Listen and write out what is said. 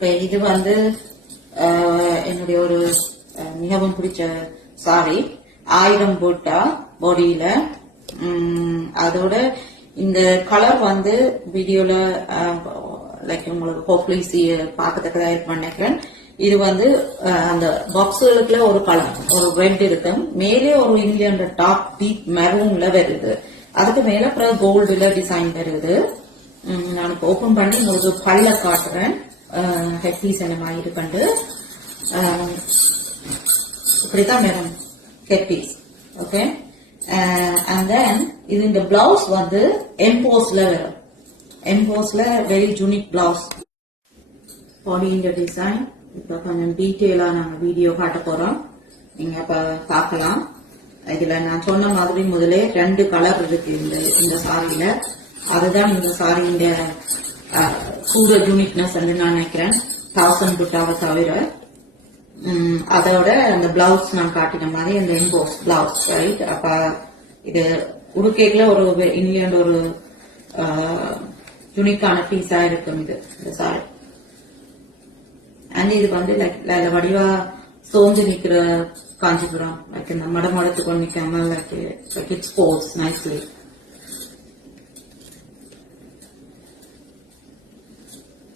இது வந்து என்னுடைய ஒரு மிகவும் பிடிச்ச சாரி 1000 போட்டா பாடியில. அதோட இந்த கலர் வந்து வீடியோல லைக் உங்களுக்கு ஹோப்லி பார்க்கத்தக்கதா இருக்கும் நினைக்கிறேன். இது வந்து அந்த பாக்ஸுகளுக்குள்ள ஒரு கலர் ஒரு ரெட் இருக்கு, மேலே ஒரு இங்கிலாந்து டாப் டீப் மெரூன்ல வருது, அதுக்கு மேல அப்புறம் கோல்டுல டிசைன் வருது. நான் இப்போ ஓபன் பண்ணி உங்களுக்கு பல்ல காட்டுறேன். ஹெட் பீஸ் என்ன மாதிரி இருக்குண்டு இப்படித்தான் வரும் head piece. Okay, and then இது இந்த பிளவுஸ் வந்து எம்போஸ்ல வரும். எம்போஸ்ல வெரி யூனிக் பிளவுஸ். பாடி இந்த டிசைன் இப்ப கொஞ்சம் டீட்டெயிலா நாங்க வீடியோ காட்ட போறோம், நீங்க இப்ப பார்க்கலாம். இதுல நான் சொன்ன மாதிரி முதலே 2 கலர் இருக்கு இந்த சாரியில. அதுதான் இந்த சாரியின் கூட யூனிக்னஸ் நான் நினைக்கிறேன். 1000 புட்டாவை தவிர அதோட அந்த பிளவுஸ் நான் காட்டின மாதிரி அந்த எம்போஸ் பிளவுஸ், ரைட்? அப்ப இது உடுக்கைக்குல ஒரு இங்கிலாந்து ஒரு யூனிக்கான பீஸா இருக்கும் இது இந்த சாரி. அண்ட் இது வந்து லைக் வடிவா சோர்ந்து நிக்கிற காஞ்சிபுரம், லைக் இந்த மடமடத்து கொண்டு நிக்காம லைக் இட் போல்ஸ் நைஸ்லி.